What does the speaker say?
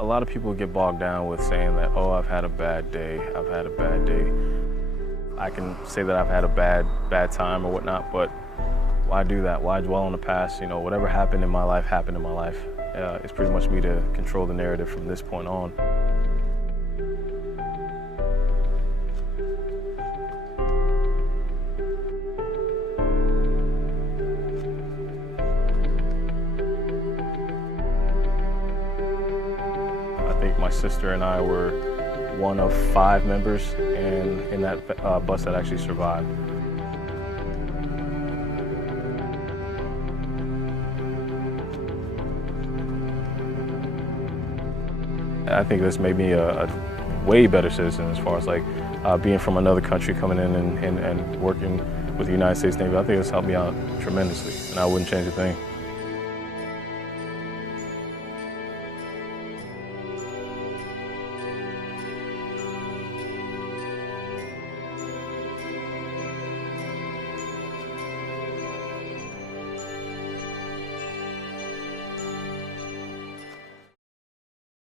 A lot of people get bogged down with saying that, oh, I've had a bad day, I've had a bad day. I can say that I've had a bad time or whatnot, but why do that? Why dwell on the past? You know, whatever happened in my life happened in my life. It's pretty much me to control the narrative from this point on. I think my sister and I were one of 5 members in that bus that actually survived. I think this made me a way better citizen as far as like being from another country, coming in and working with the United States Navy. I think it's helped me out tremendously, and I wouldn't change a thing.